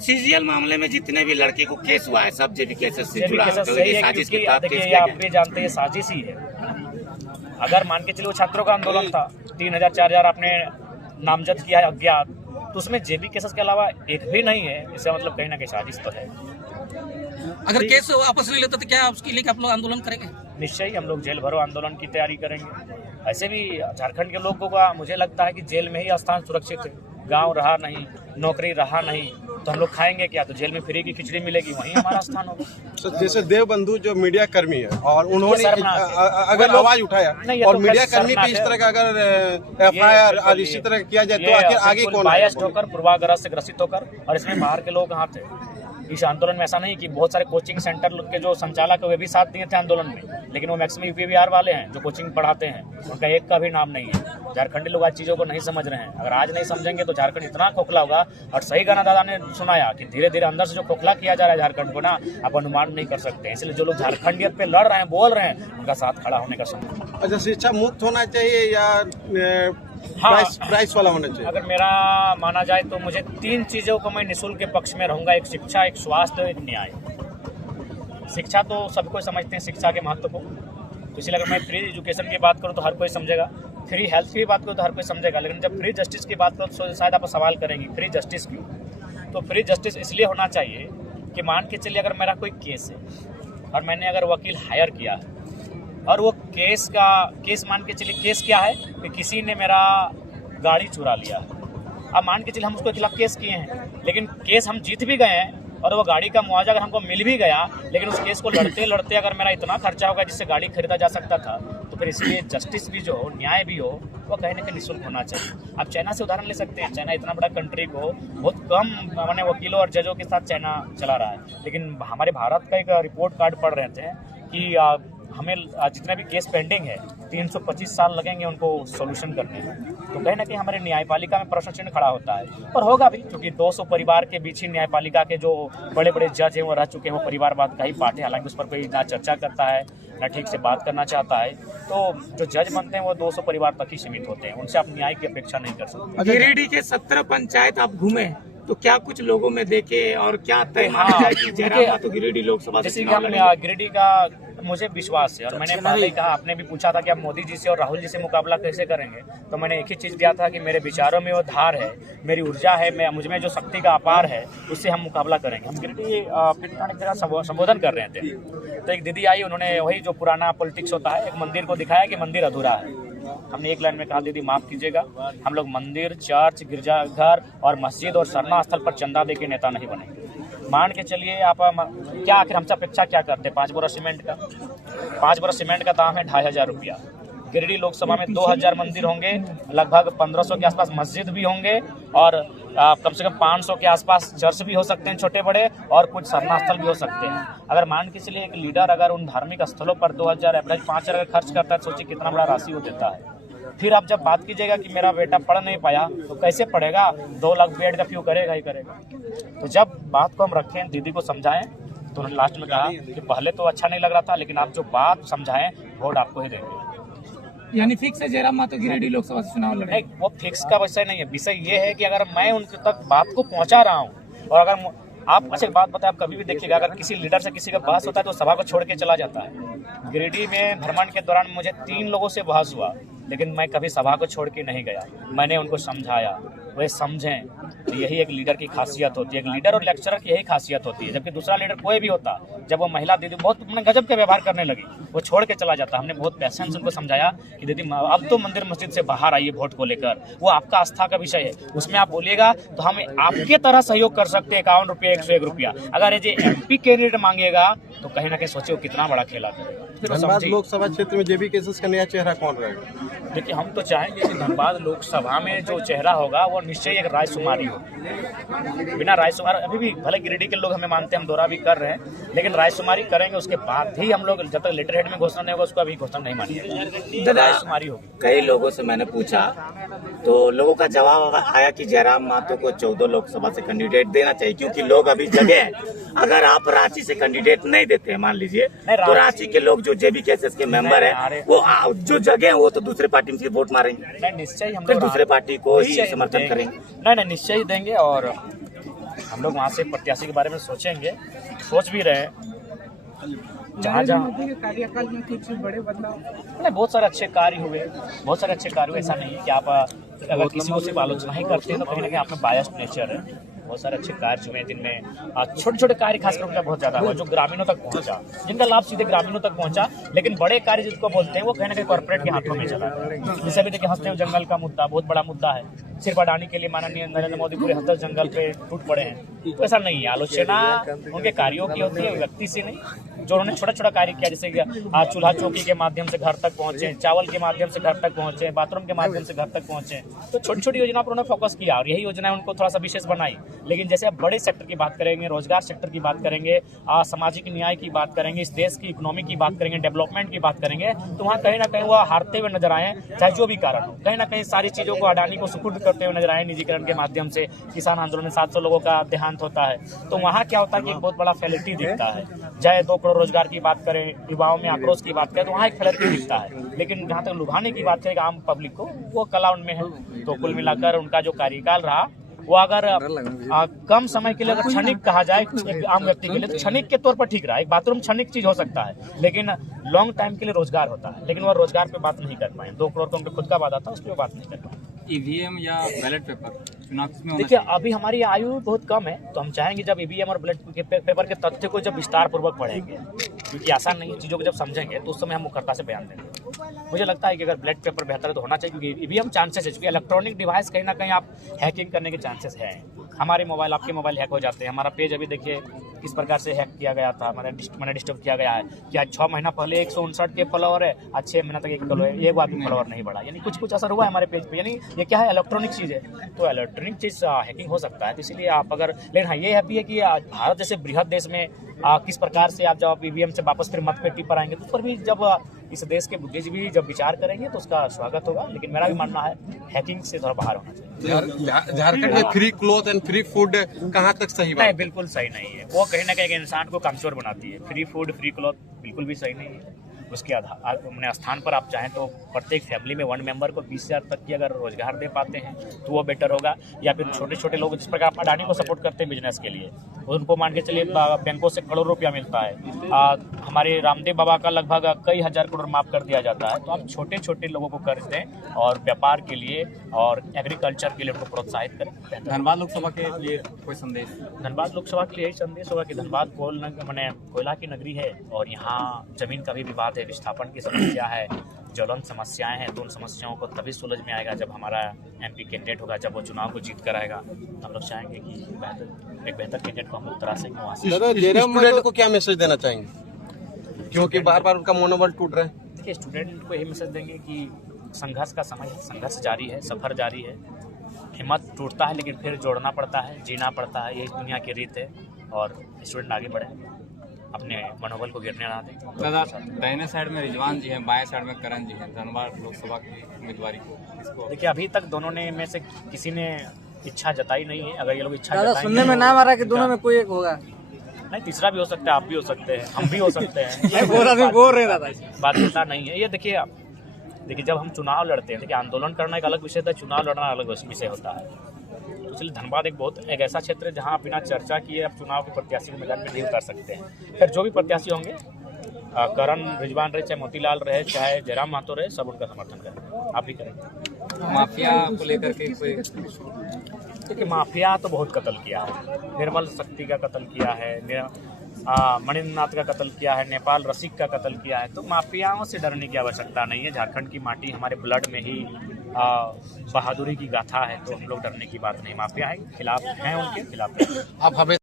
CGL मामले में जितने भी लड़के को केस हुआ है सब जेबी केसेस से जुड़ा है, तो सही ये है, साजिश के क्योंकि तहत केस देखिए किया आप गया। भी जानते हैं साजिश ही है। अगर मान के चलिए वो छात्रों का आंदोलन था, 3000 4000 आपने नामजद किया है अज्ञात, तो उसमें जेबी केसेस के अलावा एक भी नहीं है, इसका मतलब कहीं ना कहीं साजिश तो है। अगर केस वापस नहीं लेते तो क्या उसके लिए आप लोग आंदोलन करेंगे? निश्चय ही हम लोग जेल भरो आंदोलन की तैयारी करेंगे। ऐसे भी झारखंड के लोगों का मुझे लगता है कि जेल में ही स्थान सुरक्षित है। गांव रहा नहीं, नौकरी रहा नहीं, तो हम लोग खाएंगे क्या? तो जेल में फ्री की खिचड़ी मिलेगी, वहीं हमारा स्थान होगा। तो जैसे देवबंधु जो मीडिया कर्मी है और उन्होंने अगर लोग- आवाज उठाया नहीं, ये और तो मीडिया खैर कर्मी पे इस शर्मनाक तरह का अगर एफआईआर और इसी तरह किया जाए तो आखिर आगे कौन बायस्ड होकर, पूर्वाग्रह से ग्रसित होकर, और इसमें बाहर के लोग हाथ है। इस आंदोलन में ऐसा नहीं कि बहुत सारे कोचिंग सेंटर के जो संचालक है वे भी साथ दिए थे आंदोलन में, लेकिन वो मैक्सिमम यूपीबीआर वाले हैं जो कोचिंग पढ़ाते हैं, उनका एक का भी नाम नहीं है। झारखंडी लोग आज चीज़ों को नहीं समझ रहे हैं। अगर आज नहीं समझेंगे तो झारखंड इतना खोखला होगा। और सही गाना दादा ने सुनाया कि धीरे धीरे अंदर से जो खोखला किया जा रहा है झारखंड को ना, आप अनुमान नहीं कर सकते। इसलिए जो लोग झारखंडियत पे लड़ रहे हैं, बोल रहे हैं, उनका साथ खड़ा होने का समय। अच्छा, शिक्षा मुक्त होना चाहिए या हाँ। प्राइस वाला होना चाहिए? अगर मेरा माना जाए तो मुझे 3 चीज़ों को मैं निःशुल्क के पक्ष में रहूँगा। एक शिक्षा, एक स्वास्थ्य, एक न्याय। शिक्षा तो सबको समझते हैं शिक्षा के महत्व को, तो इसलिए अगर मैं फ्री एजुकेशन की बात करूँ तो हर कोई समझेगा, फ्री हेल्थ की बात करूँ तो हर कोई समझेगा। लेकिन जब फ्री जस्टिस की बात करूँ तो शायद आप सवाल करेंगे फ्री जस्टिस क्यों? तो फ्री जस्टिस इसलिए होना चाहिए कि मान के चलिए अगर मेरा कोई केस है और मैंने अगर वकील हायर किया है और वो केस मान के चलिए केस क्या है कि किसी ने मेरा गाड़ी चुरा लिया है। अब मान के चलिए हम उसके खिलाफ केस किए हैं, लेकिन केस हम जीत भी गए हैं और वो गाड़ी का मुआवजा अगर हमको मिल भी गया, लेकिन उस केस को लड़ते लड़ते अगर मेरा इतना खर्चा होगा जिससे गाड़ी खरीदा जा सकता था, तो फिर इसलिए जस्टिस भी जो हो, न्याय भी हो, वो कहीं ना कहीं निःशुल्क होना चाहिए। आप चाइना से उदाहरण ले सकते हैं। चाइना इतना बड़ा कंट्री को बहुत कम मैंने वकीलों और जजों के साथ चाइना चला रहा है, लेकिन हमारे भारत का एक रिपोर्ट कार्ड पढ़ रहे थे कि हमें जितने भी केस पेंडिंग है 325 साल लगेंगे उनको सोल्यूशन करने में। तो कहीं ना कहीं हमारे न्यायपालिका में प्रश्न चिन्ह खड़ा होता है, और होगा भी, क्योंकि 200 परिवार के बीच ही न्यायपालिका के जो बड़े बड़े जज हैं वो रह चुके हैं, वो परिवारवाद का ही पार्ट है। हालांकि उस पर कोई ना चर्चा करता है ना ठीक से बात करना चाहता है। तो जो जज बनते हैं वो 200 परिवार तक ही सीमित होते हैं, उनसे आप न्याय की अपेक्षा नहीं कर सकते। गिरिडीह के 17 पंचायत आप घूमे तो क्या कुछ लोगों में देखे और क्या तय माना जाए कि जयराम मातो गिरिडीह लोकसभा से जैसे कि चुनाव हम लड़ेंगे? गिरिडीह का मुझे विश्वास है, और मैंने पहले ही कहा, आपने भी पूछा था कि आप मोदी जी से और राहुल जी से मुकाबला कैसे करेंगे, तो मैंने एक ही चीज़ दिया था कि मेरे विचारों में वो धार है, मेरी ऊर्जा है, मुझ में जो शक्ति का अपार है, उससे हम मुकाबला करेंगे। हम गिरिडीह पिंड जगह संबोधन कर रहे थे, तो एक दीदी आई, उन्होंने वही जो पुराना पॉलिटिक्स होता है, एक मंदिर को दिखाया कि मंदिर अधूरा है। हमने एक लाइन में कहा, दीदी माफ कीजिएगा, हम लोग मंदिर, चर्च, गिरजाघर और मस्जिद और सरना स्थल पर चंदा दे के नेता नहीं बनेंगे। मान के चलिए आप क्या आखिर हमसे अपेक्षा क्या करते हैं? 5 बोरा सीमेंट का 5 बोरा सीमेंट का दाम है 2500 रुपया। गिरिडीह लोकसभा में 2000 मंदिर होंगे, लगभग 1500 के आसपास मस्जिद भी होंगे, और कम से कम 500 के आसपास चर्च भी हो सकते हैं छोटे बड़े, और कुछ सरना स्थल भी हो सकते हैं। अगर मान के चलिए एक लीडर अगर उन धार्मिक स्थलों पर 2000 एवरेज 5000 अगर खर्च करता है, सोचिए कितना बड़ा राशि वो देता है। फिर आप जब बात कीजिएगा कि मेरा बेटा पढ़ नहीं पाया, तो कैसे पढ़ेगा? 2 लाख बेड का फ्यू करेगा ही करेगा। तो जब बात को हम रखें, दीदी को समझाएं, तो उन्होंने लास्ट में कहा कि पहले तो अच्छा नहीं लग रहा था, लेकिन आप जो बात समझाएं वोट आपको ही देंगे। यानी फिक्स है जयराम मातो गिरिडीह लोकसभा से चुनाव लड़े? नहीं, वो फिक्स का विषय नहीं है। विषय ये है कि अगर मैं उनके तक बात को पहुंचा रहा हूं, और अगर आप अच्छा एक बात बताएं, आप कभी भी देखिएगा अगर किसी लीडर से किसी का बहस होता है तो सभा को छोड़ के चला जाता है। गिरिडीह में भ्रमण के दौरान मुझे 3 लोगों से बहस हुआ, लेकिन मैं कभी सभा को छोड़ के नहीं गया। मैंने उनको समझाया, वे समझें। तो यही एक लीडर की खासियत होती है, एक लीडर और लेक्चरर की यही खासियत होती है। जबकि दूसरा लीडर कोई भी होता, जब वो महिला दीदी बहुत गजब के व्यवहार करने लगी, वो छोड़ के चला जाता। हमने बहुत पैसेंस उनको समझाया कि दीदी अब तो मंदिर मस्जिद से बाहर आइए वोट को लेकर, वो आपका आस्था का विषय है, उसमें आप बोलिएगा तो हम आपके तरह सहयोग कर सकते हैं। 51 रुपये 101 रुपया अगर ये MP कैंडिडेट मांगेगा तो कहीं ना कहीं सोचिए वो कितना बड़ा खेला करेगा। धनबाद लोकसभा क्षेत्र में जेबी केसेस का नया चेहरा कौन रहेगा? देखिए, हम तो चाहेंगे कि धनबाद लोकसभा में जो चेहरा होगा वो निश्चय एक रायसुमारी हो। बिना रायसुमार अभी भी भले गिरिडीह के लोग हमें मानते हैं, हम दौरा भी कर रहे हैं, लेकिन रायसुमारी करेंगे उसके बाद ही हम लोग, जब तक लेटर हेड में घोषणा नहीं होगा उसको अभी घोषणा नहीं मानेंगे। रायसुमारी होगी। कई लोगों से मैंने पूछा तो लोगों का जवाब आया कि जयराम मातो को 14 लोकसभा से कैंडिडेट देना चाहिए, क्योंकि लोग अभी जगह हैं। अगर आप रांची से कैंडिडेट नहीं देते हैं, मान लीजिए, तो रांची के लोग जो जेबी केसेस के मेंबर हैं, वो जो जगह है वो तो दूसरे पार्टी में वोट मारेंगे, नहीं निश्चय हम फिर लोग दूसरे पार्टी को ही समर्थन करेंगे। नहीं निश्चय ही देंगे। और हम लोग वहाँ से प्रत्याशी के बारे में सोचेंगे, सोच भी रहे हैं। जहाँ कार्यकाल में कुछ बड़े बदलाव नहीं, बहुत सारे अच्छे कार्य हुए, बहुत सारे अच्छे कार्य हुए। ऐसा नहीं है कि आप अगर किसी को सिर्फ आलोचना ही करते हैं तो कहीं ना कहीं आप में बायस्ड नेचर है। बहुत सारे अच्छे कार्य हुए जिनमें छोटे छोटे कार्य खासकर उनका बहुत ज्यादा हुआ जो ग्रामीणों तक पहुंचा, जिनका लाभ सीधे ग्रामीणों तक पहुंचा। लेकिन बड़े कार्य जिसको बोलते हैं वो कहीं ना कहीं कॉर्पोरेट के हाथों में चला। जैसे अभी देखिए हंसदेव जंगल का मुद्दा बहुत बड़ा मुद्दा है, सिर्फ अडानी के लिए माननीय नरेंद्र मोदी पूरे हंसदेव जंगल पे टूट पड़े हैं। तो ऐसा नहीं है, आलोचना उनके कार्यों की होती है, व्यक्ति से नहीं। जो उन्होंने छोटा छोटा कार्य किया, जैसे चूल्हा चौकी के माध्यम से घर तक पहुंचे, चावल के माध्यम से घर तक पहुंचे, बाथरूम के माध्यम से घर तक पहुंचे, तो छोटी छोटी योजना पर उन्होंने फोकस किया और यही योजना उनको थोड़ा सा विशेष बनाई। लेकिन जैसे अब बड़े सेक्टर की बात करेंगे, रोजगार सेक्टर की बात करेंगे, सामाजिक न्याय की बात करेंगे, इस देश की इकोनॉमी की बात करेंगे, डेवलपमेंट की बात करेंगे, तो वहाँ कहीं ना कहीं वो हारते हुए नजर आए, चाहे जो भी कारण हो। कहीं ना कहीं सारी चीजों को अडानी को सुपुर्द करते हुए नजर आए। निजीकरण के माध्यम से किसान आंदोलन में 700 लोगों का देहांत होता है, तो वहाँ क्या होता है कि एक बहुत बड़ा फैलिटी दिखता है। चाहे 2 करोड़ रोजगार की बात करें, युवाओं में आक्रोश की बात करें, तो वहाँ एक फैलिटी दिखता है। लेकिन जहाँ तक लुभाने की बात करें आम पब्लिक को, वो कला उनमें है। तो कुल मिलाकर उनका जो कार्यकाल रहा वो अगर कम समय के लिए अगर क्षणिक कहा जाए एक आम व्यक्ति के लिए, तो क्षणिक के तौर पर ठीक रहा। एक बाथरूम क्षणिक चीज हो सकता है, लेकिन लॉन्ग टाइम के लिए रोजगार होता है। लेकिन वो रोजगार पे बात नहीं कर पाए। 2 करोड़ का उनका खुद का वादा था, उस पर बात नहीं कर पाए। ईवीएम या बैलेट पेपर चुनाव में देखिए अभी हमारी आयु बहुत कम है, तो हम चाहेंगे जब ईवीएम और बैलेट पेपर के तथ्य को जब विस्तार पूर्वक पढ़ेंगे, क्योंकि आसान नहीं है, चीज़ों को जब समझेंगे तो उस समय हम मुखरता से बयान देंगे। मुझे लगता है कि अगर बैलेट पेपर बेहतर है तो होना चाहिए, क्योंकि ईवीएम चांसेस है, क्योंकि इलेक्ट्रॉनिक डिवाइस कहीं ना कहीं आप हैकिंग करने के चांसेस है। हमारे मोबाइल, आपके मोबाइल हैक हो जाते हैं। हमारा पेज अभी देखिए किस प्रकार से हैक किया गया था, मैंने डिस्टर्ब किया गया है कि आज 6 महीना पहले 159 के फॉलोअर है, आज 6 महीना तक एक आदमी फॉलोअर नहीं बढ़ा। यानी कुछ असर हुआ है हमारे पेज पे। यानी ये क्या है, इलेक्ट्रॉनिक चीज़ है, तो इलेक्ट्रॉनिक चीज़ हैकिंग हो सकता है। तो इसलिए आप अगर, लेकिन हाँ ये हैप्पी है कि भारत जैसे बृहद देश में किस प्रकार से आप जब ईवीएम से वापस फिर मतपेटी पर आएंगे, तो उस पर भी जब इस देश के बुद्धिजीवी जब विचार करेंगे तो उसका स्वागत होगा। लेकिन मेरा भी मानना है हैकिंग से थोड़ा बाहर होना चाहिए। झारखंड में free cloth and free food कहाँ तक सही बात? नहीं, बिल्कुल सही नहीं है। वो कहीं ना कहीं एक इंसान को कमजोर बनाती है। फ्री फूड, फ्री क्लॉथ बिल्कुल भी सही नहीं है। उसके अपने स्थान पर आप चाहें तो प्रत्येक फैमिली में 1 मेंबर को 20,000 तक की अगर रोजगार दे पाते हैं तो वो बेटर होगा। या फिर छोटे छोटे लोग जिस प्रकार आप अडानी को सपोर्ट करते हैं बिजनेस के लिए, उनको मान के चलिए बैंकों से करोड़ों रुपया मिलता है। हमारे रामदेव बाबा का लगभग कई हजार करोड़ माफ कर दिया जाता है। तो आप छोटे छोटे लोगों को कर्ज दें और व्यापार के लिए और एग्रीकल्चर के लिए उनको प्रोत्साहित करें। धनबाद लोकसभा के लिए कोई संदेश? धनबाद लोकसभा के लिए यही संदेश होगा कि धनबाद कोयला की नगरी है और यहाँ जमीन का भी विवाद है, विस्थापन की समस्या है, ज्वलंत समस्याएं हैं। तो उन समस्याओं को तभी सुलझ में आएगा जब हमारा एमपी कैंडिडेट होगा, जब वो चुनाव को जीत कर आएगा। हम लोग चाहेंगे कि एक बेहतर कैंडिडेट को हम लोग तरा सकें वहाँ से। स्टूडेंट को क्या मैसेज देना चाहेंगे, क्योंकि बार बार उनका मनोबल टूट रहा है? देखिए स्टूडेंट को यही मैसेज देंगे कि संघर्ष का समय है, संघर्ष जारी है, सफर जारी है। हिम्मत टूटता है लेकिन फिर जोड़ना पड़ता है, जीना पड़ता है, यही दुनिया की रीत है। और स्टूडेंट आगे बढ़े, अपने मनोबल को गिरने ना दें। दादा, दाहिने साइड में रिजवान जी हैं, बाएं साइड में करण जी हैं, धनबाद लोकसभा की उम्मीदवारी को इसको देखिए अभी तक दोनों ने में से किसी ने इच्छा जताई नहीं है। अगर ये लोग इच्छा दादा जताएंगे, सुनने में नाम आ रहा है कि दोनों में कोई एक होगा। नहीं, तीसरा भी हो सकता है, आप भी हो सकते हैं, हम भी हो सकते हैं। बोल रहे दादा, बात इतना नहीं है। ये देखिए जब हम चुनाव लड़ते हैं, देखिए आंदोलन करना एक अलग विषय था, चुनाव लड़ना अलग विषय होता है। इसलिए धनबाद एक ऐसा क्षेत्र है जहां बिना चर्चा किए आप चुनाव के प्रत्याशी को मैदान में नहीं उतार सकते हैं। फिर जो भी प्रत्याशी होंगे, करण, रिजवान रहे, चाहे मोतीलाल रहे, चाहे जयराम महतो रहे, सब उनका समर्थन करें। आप भी करेंगे। माफिया को लेकर के कोई? देखिए माफिया तो बहुत कत्ल किया है। निर्मल शक्ति का कत्ल किया है, मणिन्द्र नाथ का कत्ल किया है, नेपाल रसिक का कत्ल किया है। तो माफियाओं से डरने की आवश्यकता नहीं है। झारखंड की माटी हमारे ब्लड में ही बहादुरी की गाथा है, तो हम लोग डरने की बात नहीं। माफिया है, खिलाफ हैं, उनके खिलाफ। आप हमें